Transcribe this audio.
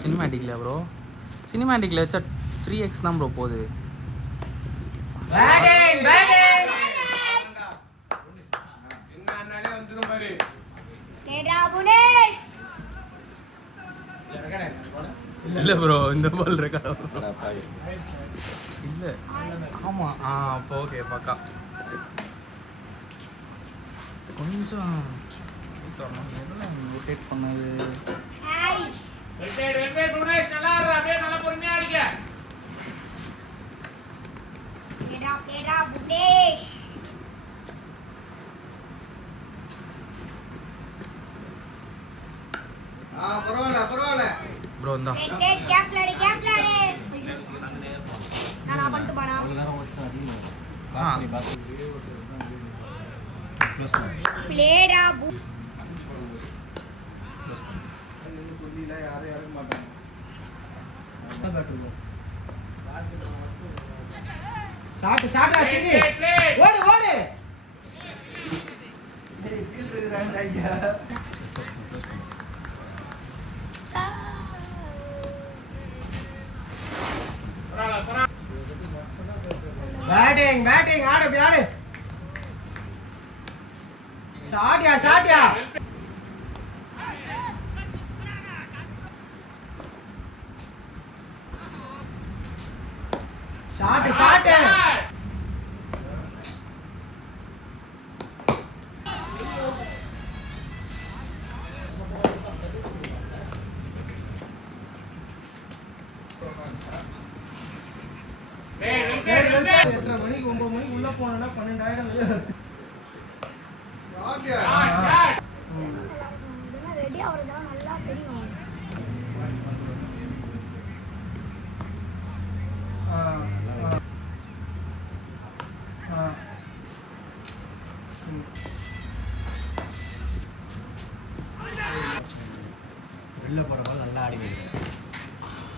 சினிமேட்டிக்ல bro, சினிமேட்டிக்ல வச்சா 3x தான் bro போகுது. பேட்டிங் பேட்டிங் என்ன அண்ணாலே வந்துரும் பாரு. கேடா புனேஷ் இல்ல ப்ரோ, இந்த பால் இருக்கா இல்ல? ஆமா அப்போ ஓகே பக்கா. கொஞ்சம் ரொட்டேட் பண்ணது. ஹாரி வெல்பேட் புனேஷ் நல்லா ஆடுற, அப்படியே நல்லா பொறுமையா அடிங்க. கேடா புனேஷ் பரவாயில்ல ப்ரோ இந்தா கேப் லாடு நான் பண்ணிட்டு போனா பிளேடா பு சொல்லில யாரும் இறங்க மாட்டாங்க. ஷாட் ஷாட் அடிங்க. ஓடு ஓடு. ஏய் ஃபீல்ட் இருக்கறாங்க ஐயா. பேட்டிங் பேட்டிங் ஆடு அப்படி ஆடு. ஷாட்யா ஷாட்யா. Shot shot. எட்டரை மணிக்கு 9 மணிக்கு உள்ள போனா 12 ஆயிடும். ரெடி ஆகுறதா நல்லா தெரியும். வெளில போற பால் நல்லா ஆடிங்க.